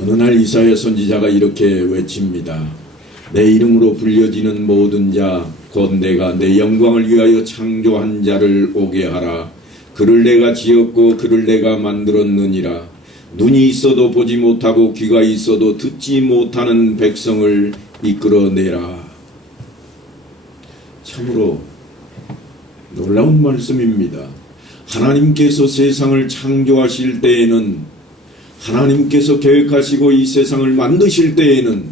어느 날 이사야 선지자가 이렇게 외칩니다. 내 이름으로 불려지는 모든 자 곧 내가 내 영광을 위하여 창조한 자를 오게 하라. 그를 내가 지었고 그를 내가 만들었느니라. 눈이 있어도 보지 못하고 귀가 있어도 듣지 못하는 백성을 이끌어내라. 참으로 놀라운 말씀입니다. 하나님께서 세상을 창조하실 때에는, 하나님께서 계획하시고 이 세상을 만드실 때에는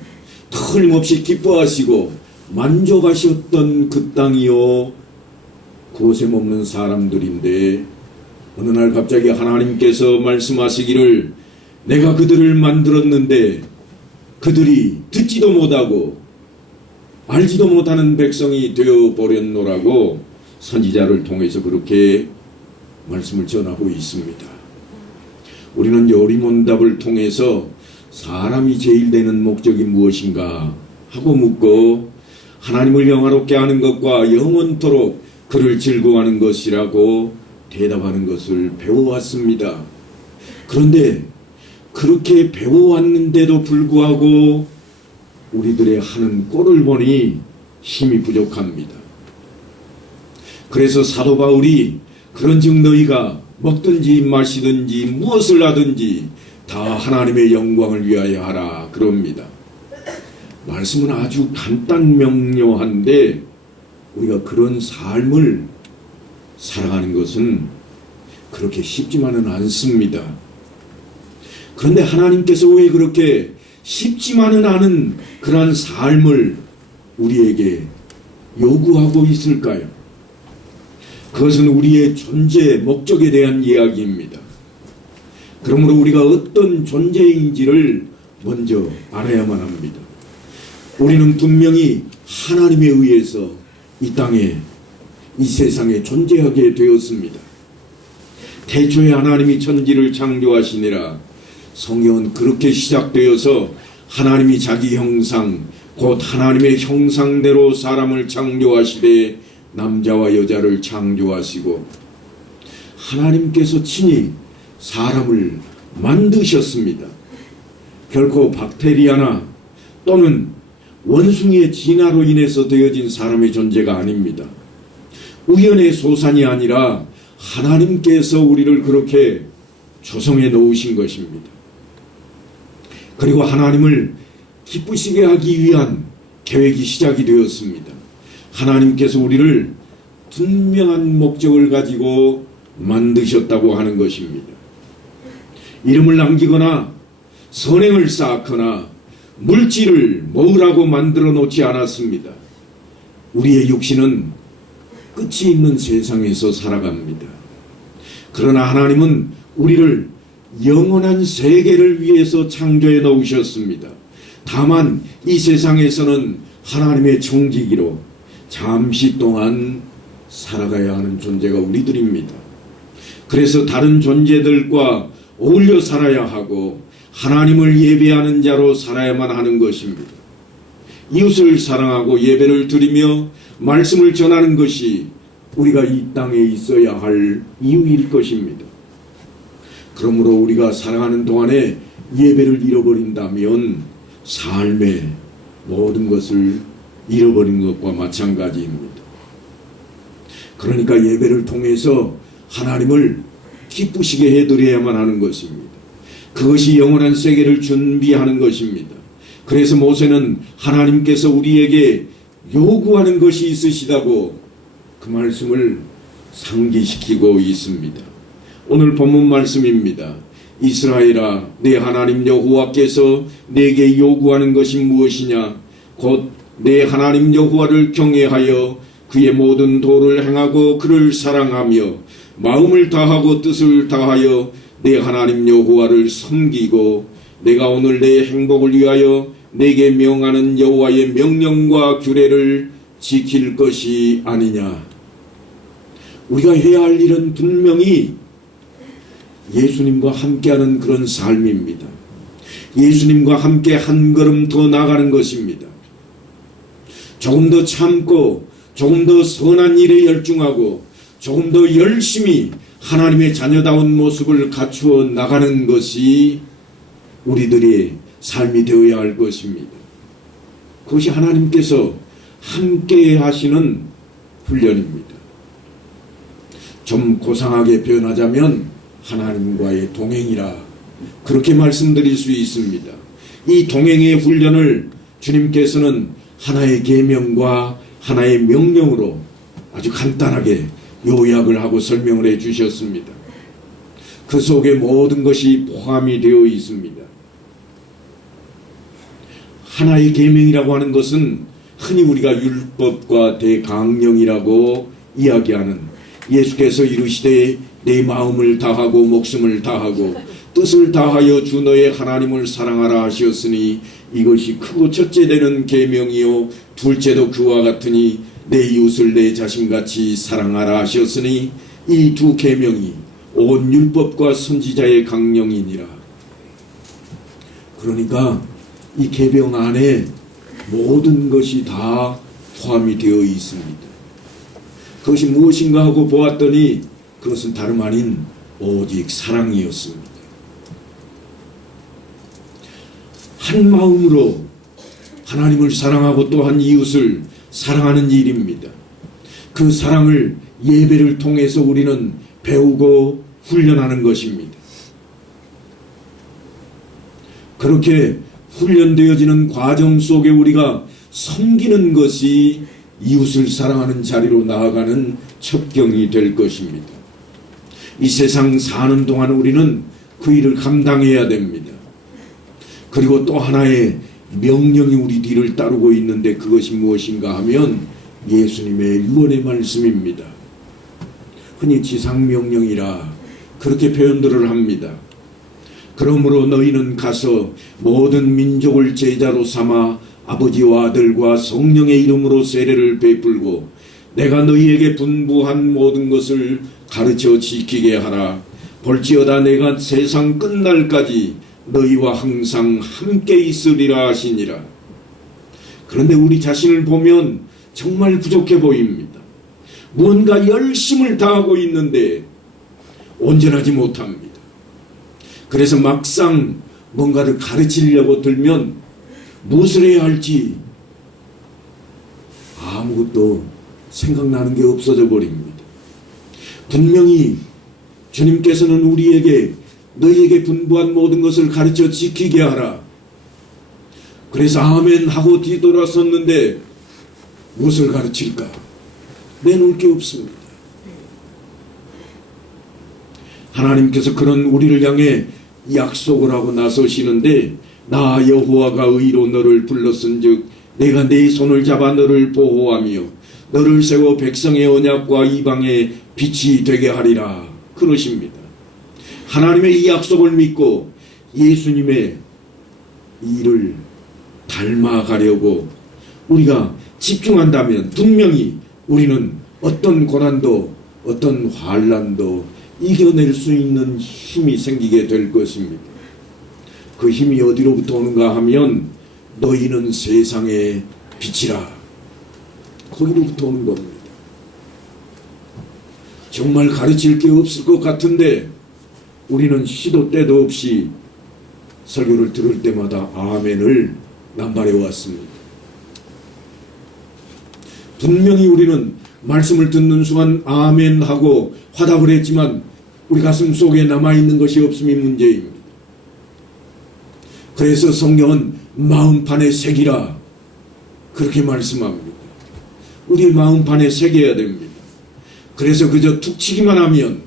틀림없이 기뻐하시고 만족하셨던 그 땅이요 그곳에 머무는 사람들인데, 어느 날 갑자기 하나님께서 말씀하시기를 내가 그들을 만들었는데 그들이 듣지도 못하고 알지도 못하는 백성이 되어버렸노라고 선지자를 통해서 그렇게 말씀을 전하고 있습니다. 우리는 요리문답을 통해서 사람이 제일 되는 목적이 무엇인가 하고 묻고, 하나님을 영화롭게 하는 것과 영원토록 그를 즐거워하는 것이라고 대답하는 것을 배워왔습니다. 그런데 그렇게 배워왔는데도 불구하고 우리들의 하는 꼴을 보니 힘이 부족합니다. 그래서 사도 바울이 그런즉 너희가 먹든지 마시든지 무엇을 하든지 다 하나님의 영광을 위하여 하라 그럽니다. 말씀은 아주 간단 명료한데 우리가 그런 삶을 살아가는 것은 그렇게 쉽지만은 않습니다. 그런데 하나님께서 왜 그렇게 쉽지만은 않은 그러한 삶을 우리에게 요구하고 있을까요? 그것은 우리의 존재 목적에 대한 이야기입니다. 그러므로 우리가 어떤 존재인지를 먼저 알아야만 합니다. 우리는 분명히 하나님에 의해서 이 땅에, 이 세상에 존재하게 되었습니다. 태초에 하나님이 천지를 창조하시니라. 성경은 그렇게 시작되어서 하나님이 자기 형상, 곧 하나님의 형상대로 사람을 창조하시되 남자와 여자를 창조하시고 하나님께서 친히 사람을 만드셨습니다. 결코 박테리아나 또는 원숭이의 진화로 인해서 되어진 사람의 존재가 아닙니다. 우연의 소산이 아니라 하나님께서 우리를 그렇게 조성해 놓으신 것입니다. 그리고 하나님을 기쁘시게 하기 위한 계획이 시작이 되었습니다. 하나님께서 우리를 분명한 목적을 가지고 만드셨다고 하는 것입니다. 이름을 남기거나 선행을 쌓거나 물질을 모으라고 만들어 놓지 않았습니다. 우리의 육신은 끝이 있는 세상에서 살아갑니다. 그러나 하나님은 우리를 영원한 세계를 위해서 창조해 놓으셨습니다. 다만 이 세상에서는 하나님의 청지기로 잠시 동안 살아가야 하는 존재가 우리들입니다. 그래서 다른 존재들과 어울려 살아야 하고 하나님을 예배하는 자로 살아야만 하는 것입니다. 이웃을 사랑하고 예배를 드리며 말씀을 전하는 것이 우리가 이 땅에 있어야 할 이유일 것입니다. 그러므로 우리가 살아가는 동안에 예배를 잃어버린다면 삶의 모든 것을 잃어버린 것과 마찬가지입니다. 그러니까 예배를 통해서 하나님을 기쁘시게 해드려야만 하는 것입니다. 그것이 영원한 세계를 준비하는 것입니다. 그래서 모세는 하나님께서 우리에게 요구하는 것이 있으시다고 그 말씀을 상기시키고 있습니다. 오늘 본문 말씀입니다. 이스라엘아, 내 하나님 여호와께서 내게 요구하는 것이 무엇이냐? 곧 내 하나님 여호와를 경외하여 그의 모든 도를 행하고 그를 사랑하며 마음을 다하고 뜻을 다하여 내 하나님 여호와를 섬기고 내가 오늘 내 행복을 위하여 내게 명하는 여호와의 명령과 규례를 지킬 것이 아니냐. 우리가 해야 할 일은 분명히 예수님과 함께하는 그런 삶입니다. 예수님과 함께 한 걸음 더 나가는 것입니다. 조금 더 참고 조금 더 선한 일에 열중하고 조금 더 열심히 하나님의 자녀다운 모습을 갖추어 나가는 것이 우리들의 삶이 되어야 할 것입니다. 그것이 하나님께서 함께 하시는 훈련입니다. 좀 고상하게 표현하자면 하나님과의 동행이라 그렇게 말씀드릴 수 있습니다. 이 동행의 훈련을 주님께서는 하나의 계명과 하나의 명령으로 아주 간단하게 요약을 하고 설명을 해 주셨습니다. 그 속에 모든 것이 포함이 되어 있습니다. 하나의 계명이라고 하는 것은 흔히 우리가 율법과 대강령이라고 이야기하는 예수께서 이르시되 내 마음을 다하고 목숨을 다하고 뜻을 다하여 주 너의 하나님을 사랑하라 하셨으니 이것이 크고 첫째 되는 계명이요 둘째도 그와 같으니 내 이웃을 내 자신같이 사랑하라 하셨으니 이 두 계명이 온 율법과 선지자의 강령이니라. 그러니까 이 계명 안에 모든 것이 다 포함이 되어 있습니다. 그것이 무엇인가 하고 보았더니 그것은 다름 아닌 오직 사랑이었습니다. 한 마음으로 하나님을 사랑하고 또한 이웃을 사랑하는 일입니다. 그 사랑을 예배를 통해서 우리는 배우고 훈련하는 것입니다. 그렇게 훈련되어지는 과정 속에 우리가 섬기는 것이 이웃을 사랑하는 자리로 나아가는 첩경이 될 것입니다. 이 세상 사는 동안 우리는 그 일을 감당해야 됩니다. 그리고 또 하나의 명령이 우리 뒤를 따르고 있는데 그것이 무엇인가 하면 예수님의 유언의 말씀입니다. 흔히 지상명령이라 그렇게 표현들을 합니다. 그러므로 너희는 가서 모든 민족을 제자로 삼아 아버지와 아들과 성령의 이름으로 세례를 베풀고 내가 너희에게 분부한 모든 것을 가르쳐 지키게 하라. 볼지어다 내가 세상 끝날까지 너희와 항상 함께 있으리라 하시니라. 그런데 우리 자신을 보면 정말 부족해 보입니다. 무언가 열심을 다하고 있는데 온전하지 못합니다. 그래서 막상 뭔가를 가르치려고 들면 무엇을 해야 할지 아무것도 생각나는 게 없어져 버립니다. 분명히 주님께서는 우리에게 너희에게 분부한 모든 것을 가르쳐 지키게 하라. 그래서 아멘 하고 뒤돌아섰는데 무엇을 가르칠까? 내놓을 게 없습니다. 하나님께서 그런 우리를 향해 약속을 하고 나서시는데 나 여호와가 의로 너를 불렀은즉 내가 네 손을 잡아 너를 보호하며 너를 세워 백성의 언약과 이방의 빛이 되게 하리라 그러십니다. 하나님의 이 약속을 믿고 예수님의 일을 닮아가려고 우리가 집중한다면 분명히 우리는 어떤 고난도 어떤 환난도 이겨낼 수 있는 힘이 생기게 될 것입니다. 그 힘이 어디로부터 오는가 하면 너희는 세상의 빛이라. 거기로부터 오는 겁니다. 정말 가르칠 게 없을 것 같은데 우리는 시도 때도 없이 설교를 들을 때마다 아멘을 남발해 왔습니다. 분명히 우리는 말씀을 듣는 순간 아멘 하고 화답을 했지만 우리 가슴 속에 남아있는 것이 없음이 문제입니다. 그래서 성경은 마음판에 새기라 그렇게 말씀합니다. 우리의 마음판에 새겨야 됩니다. 그래서 그저 툭 치기만 하면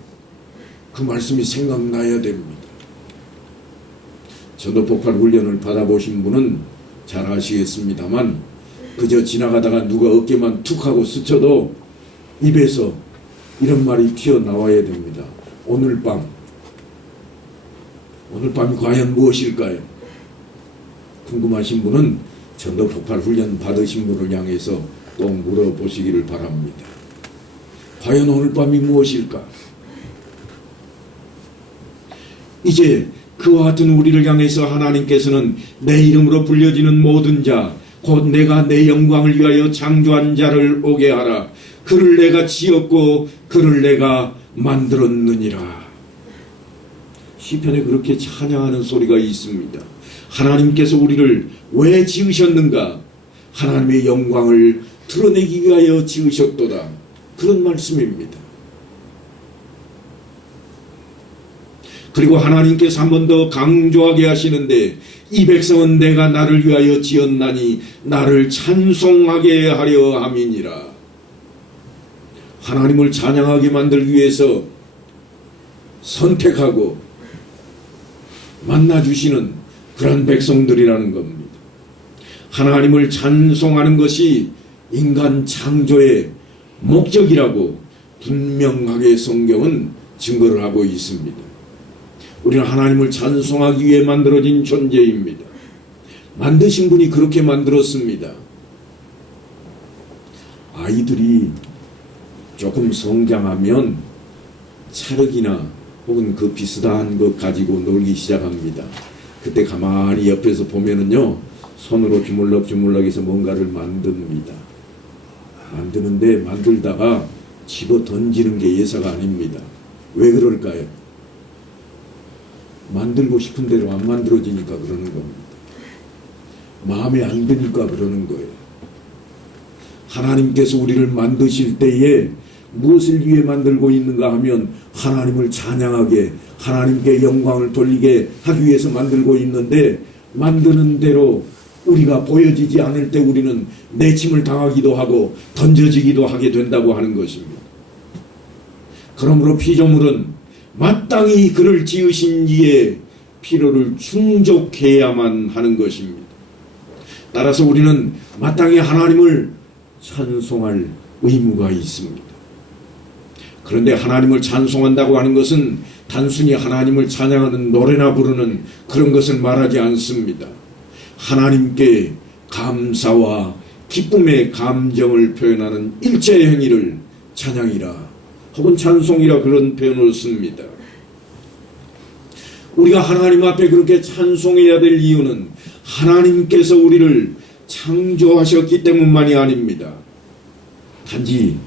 그 말씀이 생각나야 됩니다. 전도폭발 훈련을 받아보신 분은 잘 아시겠습니다만 그저 지나가다가 누가 어깨만 툭 하고 스쳐도 입에서 이런 말이 튀어나와야 됩니다. 오늘 밤이 과연 무엇일까요? 궁금하신 분은 전도폭발 훈련 받으신 분을 향해서 꼭 물어보시기를 바랍니다. 과연 오늘 밤이 무엇일까? 이제 그와 같은 우리를 향해서 하나님께서는 내 이름으로 불려지는 모든 자 곧 내가 내 영광을 위하여 창조한 자를 오게 하라. 그를 내가 지었고 그를 내가 만들었느니라. 시편에 그렇게 찬양하는 소리가 있습니다. 하나님께서 우리를 왜 지으셨는가? 하나님의 영광을 드러내기 위하여 지으셨도다. 그런 말씀입니다. 그리고 하나님께서 한 번 더 강조하게 하시는데, 이 백성은 내가 나를 위하여 지었나니 나를 찬송하게 하려 함이니라. 하나님을 찬양하게 만들기 위해서 선택하고 만나주시는 그런 백성들이라는 겁니다. 하나님을 찬송하는 것이 인간 창조의 목적이라고 분명하게 성경은 증거를 하고 있습니다. 우리는 하나님을 찬송하기 위해 만들어진 존재입니다. 만드신 분이 그렇게 만들었습니다. 아이들이 조금 성장하면 찰흙이나 혹은 그 비슷한 것 가지고 놀기 시작합니다. 그때 가만히 옆에서 보면은요, 손으로 주물럭주물럭해서 뭔가를 만듭니다. 만드는데 만들다가 집어 던지는 게 예사가 아닙니다. 왜 그럴까요? 만들고 싶은 대로 안 만들어지니까 그러는 겁니다. 마음에 안 드니까 그러는 거예요. 하나님께서 우리를 만드실 때에 무엇을 위해 만들고 있는가 하면 하나님을 찬양하게, 하나님께 영광을 돌리게 하기 위해서 만들고 있는데, 만드는 대로 우리가 보여지지 않을 때 우리는 내침을 당하기도 하고 던져지기도 하게 된다고 하는 것입니다. 그러므로 피조물은 마땅히 그를 지으신 이의 필요를 충족해야만 하는 것입니다. 따라서 우리는 마땅히 하나님을 찬송할 의무가 있습니다. 그런데 하나님을 찬송한다고 하는 것은 단순히 하나님을 찬양하는 노래나 부르는 그런 것을 말하지 않습니다. 하나님께 감사와 기쁨의 감정을 표현하는 일체의 행위를 찬양이라 혹은 찬송이라 그런 표현을 씁니다. 우리가 하나님 앞에 그렇게 찬송해야 될 이유는 하나님께서 우리를 창조하셨기 때문만이 아닙니다. 단지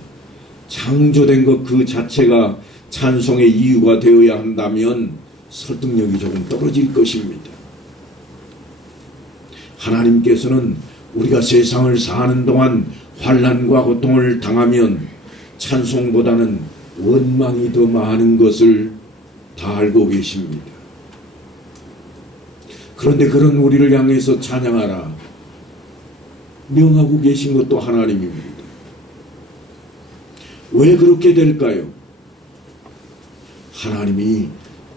창조된 것 그 자체가 찬송의 이유가 되어야 한다면 설득력이 조금 떨어질 것입니다. 하나님께서는 우리가 세상을 사는 동안 환난과 고통을 당하면 찬송보다는 원망이 더 많은 것을 다 알고 계십니다. 그런데 그런 우리를 향해서 찬양하라 명하고 계신 것도 하나님입니다. 왜 그렇게 될까요? 하나님이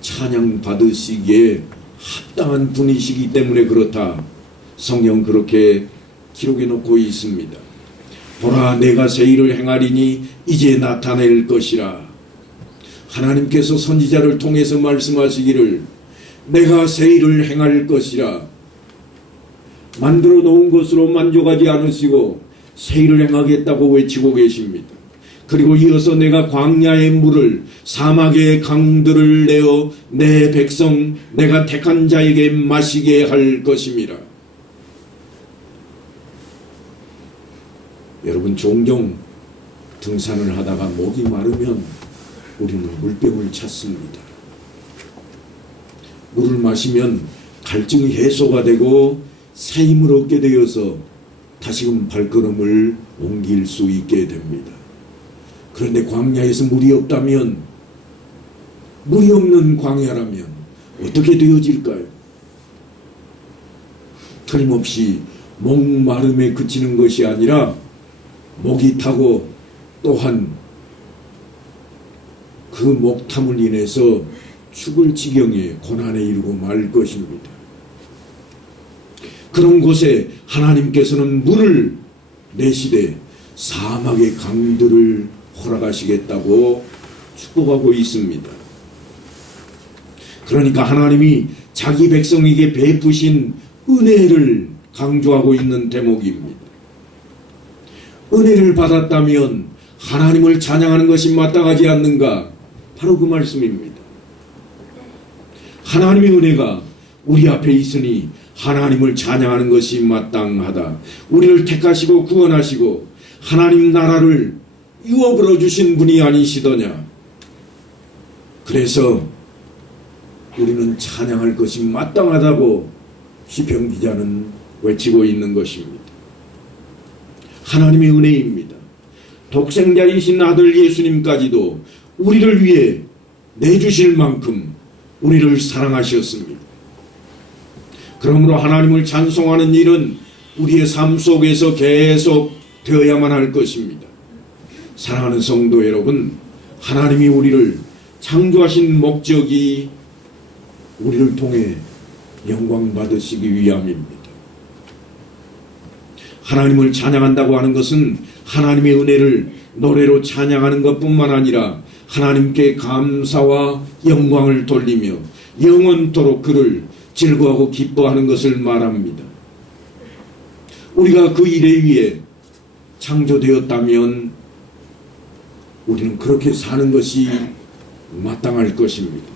찬양 받으시기에 합당한 분이시기 때문에 그렇다. 성경 그렇게 기록해 놓고 있습니다. 보라, 내가 새 일을 행하리니 이제 나타낼 것이라. 하나님께서 선지자를 통해서 말씀하시기를 내가 새 일을 행할 것이라. 만들어 놓은 것으로 만족하지 않으시고 새 일을 행하겠다고 외치고 계십니다. 그리고 이어서 내가 광야의 물을 사막의 강들을 내어 내 백성 내가 택한 자에게 마시게 할 것임이라. 여러분, 종종 등산을 하다가 목이 마르면 우리는 물병을 찾습니다. 물을 마시면 갈증이 해소가 되고 새 힘을 얻게 되어서 다시금 발걸음을 옮길 수 있게 됩니다. 그런데 광야에서 물이 없다면, 물이 없는 광야라면 어떻게 되어질까요? 틀림없이 목마름에 그치는 것이 아니라 목이 타고 또한 그 목탐을 인해서 죽을 지경에 고난에 이르고 말 것입니다. 그런 곳에 하나님께서는 물을 내시되 사막의 강들을 허락하시겠다고 축복하고 있습니다. 그러니까 하나님이 자기 백성에게 베푸신 은혜를 강조하고 있는 대목입니다. 은혜를 받았다면 하나님을 찬양하는 것이 마땅하지 않는가? 바로 그 말씀입니다. 하나님의 은혜가 우리 앞에 있으니 하나님을 찬양하는 것이 마땅하다. 우리를 택하시고 구원하시고 하나님 나라를 유업으로 주신 분이 아니시더냐. 그래서 우리는 찬양할 것이 마땅하다고 시편 기자는 외치고 있는 것입니다. 하나님의 은혜입니다. 독생자이신 아들 예수님까지도 우리를 위해 내주실 만큼 우리를 사랑하셨습니다. 그러므로 하나님을 찬송하는 일은 우리의 삶 속에서 계속 되어야만 할 것입니다. 사랑하는 성도 여러분, 하나님이 우리를 창조하신 목적이 우리를 통해 영광 받으시기 위함입니다. 하나님을 찬양한다고 하는 것은 하나님의 은혜를 노래로 찬양하는 것뿐만 아니라 하나님께 감사와 영광을 돌리며 영원토록 그를 즐거워하고 기뻐하는 것을 말합니다. 우리가 그 일에 위해 창조되었다면 우리는 그렇게 사는 것이 마땅할 것입니다.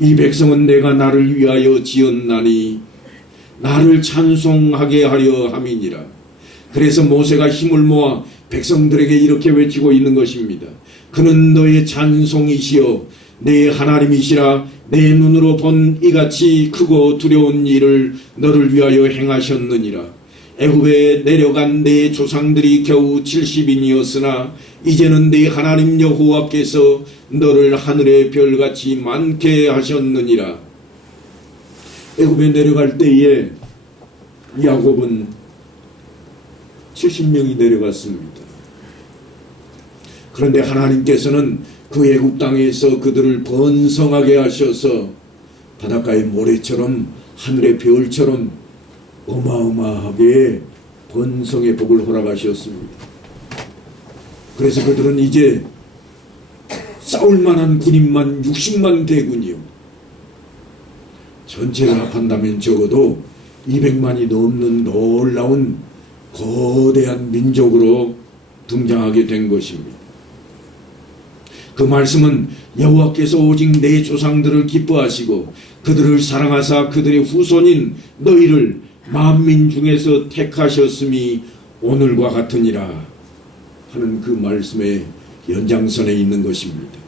이 백성은 내가 나를 위하여 지었나니 나를 찬송하게 하려 함이니라. 그래서 모세가 힘을 모아 백성들에게 이렇게 외치고 있는 것입니다. 그는 너의 찬송이시여 내 하나님이시라. 내 눈으로 본 이같이 크고 두려운 일을 너를 위하여 행하셨느니라. 애굽에 내려간 내 조상들이 겨우 70인이었으나 이제는 네 하나님 여호와께서 너를 하늘의 별같이 많게 하셨느니라. 애굽에 내려갈 때에 야곱은 70명이 내려갔습니다. 그런데 하나님께서는 그 애굽 땅에서 그들을 번성하게 하셔서 바닷가의 모래처럼 하늘의 별처럼 어마어마하게 번성의 복을 허락하셨습니다. 그래서 그들은 이제 싸울 만한 군인만 60만 대군이요, 전체를 합한다면 적어도 200만이 넘는 놀라운 거대한 민족으로 등장하게 된 것입니다. 그 말씀은 여호와께서 오직 내 조상들을 기뻐하시고 그들을 사랑하사 그들의 후손인 너희를 만민 중에서 택하셨음이 오늘과 같으니라 하는 그 말씀의 연장선에 있는 것입니다.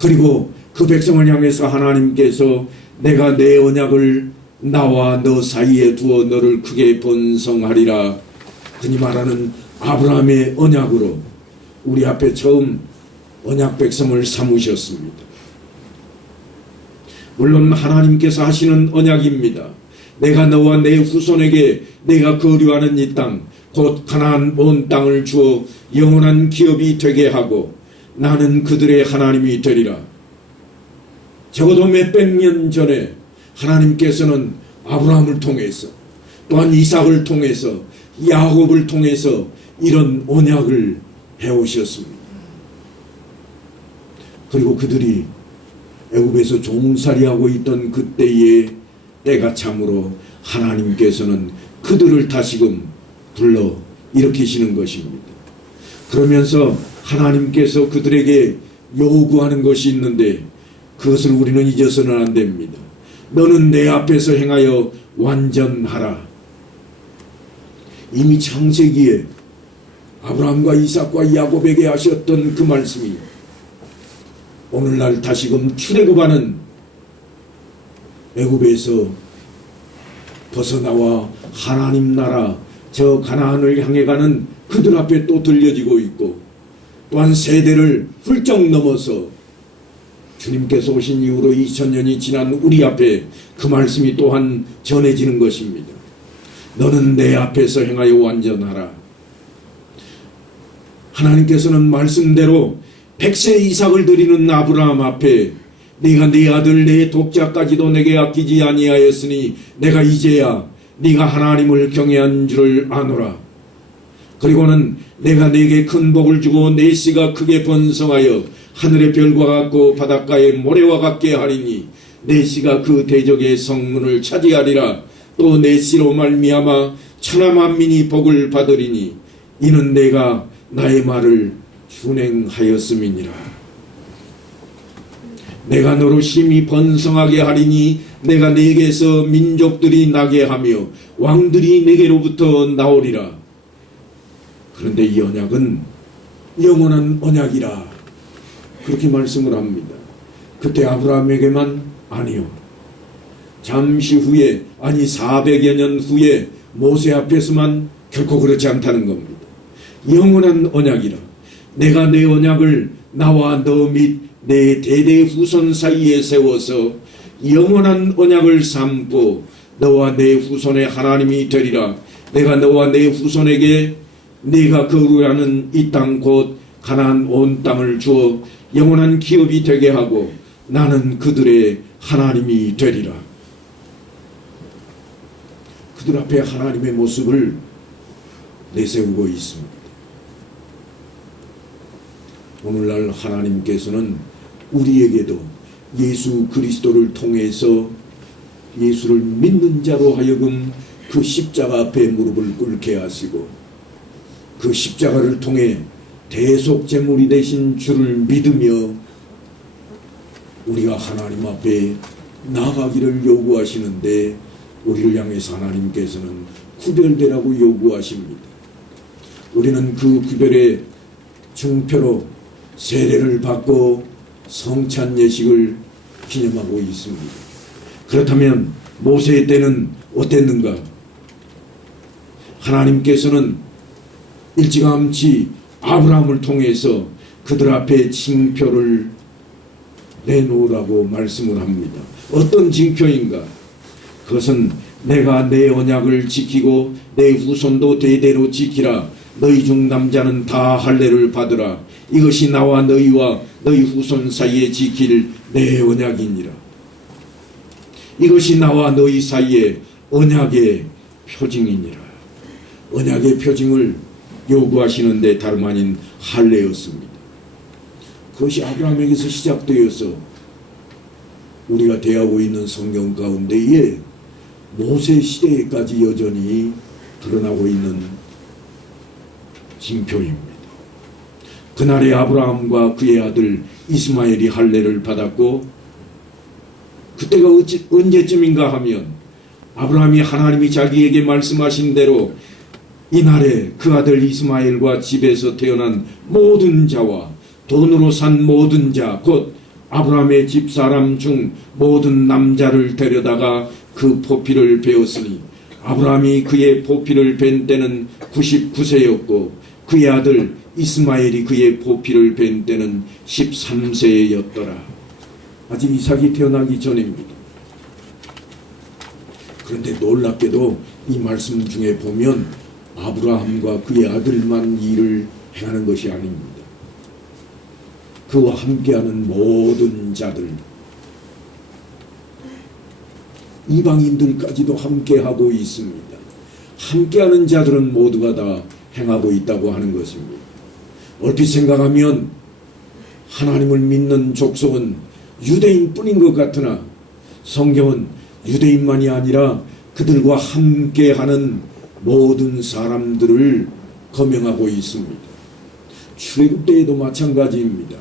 그리고 그 백성을 향해서 하나님께서 내가 내 언약을 나와 너 사이에 두어 너를 크게 번성하리라, 흔히 말하는 아브라함의 언약으로 우리 앞에 처음 언약 백성을 삼으셨습니다. 물론 하나님께서 하시는 언약입니다. 내가 너와 내 후손에게 내가 거류하는 이 땅 곧 가나안 온 땅을 주어 영원한 기업이 되게 하고 나는 그들의 하나님이 되리라. 적어도 몇백 년 전에 하나님께서는 아브라함을 통해서 또한 이삭을 통해서 야곱을 통해서 이런 언약을 해오셨습니다. 그리고 그들이 애굽에서 종살이하고 있던 그때에 때가 참으로 하나님께서는 그들을 다시금 불러 일으키시는 것입니다. 그러면서 하나님께서 그들에게 요구하는 것이 있는데 그것을 우리는 잊어서는 안 됩니다. 너는 내 앞에서 행하여 완전하라. 이미 창세기에 아브라함과 이삭과 야곱에게 하셨던 그 말씀이 오늘날 다시금 출애굽하는 애굽에서 벗어나와 하나님 나라 저 가나안을 향해 가는 그들 앞에 또 들려지고 있고, 또한 세대를 훌쩍 넘어서 주님께서 오신 이후로 2000년이 지난 우리 앞에 그 말씀이 또한 전해지는 것입니다. 너는 내 앞에서 행하여 완전하라. 하나님께서는 말씀대로 100세 이삭을 드리는 아브라함 앞에 네가 네 아들 내 독자까지도 내게 아끼지 아니하였으니 내가 이제야 네가 하나님을 경외한 줄을 아노라. 그리고는 내가 네게 큰 복을 주고 내 씨가 크게 번성하여 하늘의 별과 같고 바닷가의 모래와 같게 하리니 내 씨가 그 대적의 성문을 차지하리라. 또 내 씨로 말미암아 천하 만민이 복을 받으리니 이는 내가 나의 말을 준행하였음이니라. 내가 너로 심히 번성하게 하리니 내가 네게서 민족들이 나게 하며 왕들이 네게로부터 나오리라. 그런데 이 언약은 영원한 언약이라 그렇게 말씀을 합니다. 그때 아브라함에게만 아니요. 잠시 후에, 아니 400여 년 후에 모세 앞에서만 결코 그렇지 않다는 겁니다. 영원한 언약이라. 내가 내 언약을 나와 너 및 내 대대 후손 사이에 세워서 영원한 언약을 삼고 너와 내 후손의 하나님이 되리라. 내가 너와 내 후손에게 네가 거류하는 이 땅 곧 가나안 온 땅을 주어 영원한 기업이 되게 하고 나는 그들의 하나님이 되리라. 그들 앞에 하나님의 모습을 내세우고 있습니다. 오늘날 하나님께서는 우리에게도 예수 그리스도를 통해서 예수를 믿는 자로 하여금 그 십자가 앞에 무릎을 꿇게 하시고 그 십자가를 통해 대속제물이 되신 주를 믿으며 우리가 하나님 앞에 나가기를 요구하시는데 우리를 향해서 하나님께서는 구별되라고 요구하십니다. 우리는 그 구별의 증표로 세례를 받고 성찬 예식을 기념하고 있습니다. 그렇다면 모세의 때는 어땠는가? 하나님께서는 일찌감치 아브라함을 통해서 그들 앞에 징표를 내놓으라고 말씀을 합니다. 어떤 징표인가? 그것은 내가 내 언약을 지키고 내 후손도 대대로 지키라. 너희 중 남자는 다 할례를 받으라. 이것이 나와 너희와 너희 후손 사이에 지킬 내 언약이니라. 이것이 나와 너희 사이에 언약의 표징이니라. 언약의 표징을 요구하시는데 다름 아닌 할례였습니다. 그것이 아브라함에게서 시작되어서 우리가 대하고 있는 성경 가운데에 모세 시대에까지 여전히 드러나고 있는 징표입니다. 그날의 아브라함과 그의 아들 이스마엘이 할례를 받았고 그때가 언제쯤인가 하면 아브라함이 하나님이 자기에게 말씀하신 대로 이날에 그 아들 이스마엘과 집에서 태어난 모든 자와 돈으로 산 모든 자 곧 아브라함의 집사람 중 모든 남자를 데려다가 그 포피를 베었으니 아브라함이 그의 포피를 벤 때는 99세였고 그의 아들 이스마엘이 그의 포피를 벤 때는 13세였더라. 아직 이삭이 태어나기 전입니다. 그런데 놀랍게도 이 말씀 중에 보면 아브라함과 그의 아들만 일을 행하는 것이 아닙니다. 그와 함께하는 모든 자들, 이방인들까지도 함께하고 있습니다. 함께하는 자들은 모두가 다 행하고 있다고 하는 것입니다. 얼핏 생각하면 하나님을 믿는 족속은 유대인뿐인 것 같으나 성경은 유대인만이 아니라 그들과 함께하는 모든 사람들을 거명하고 있습니다. 출애굽 때에도 마찬가지입니다.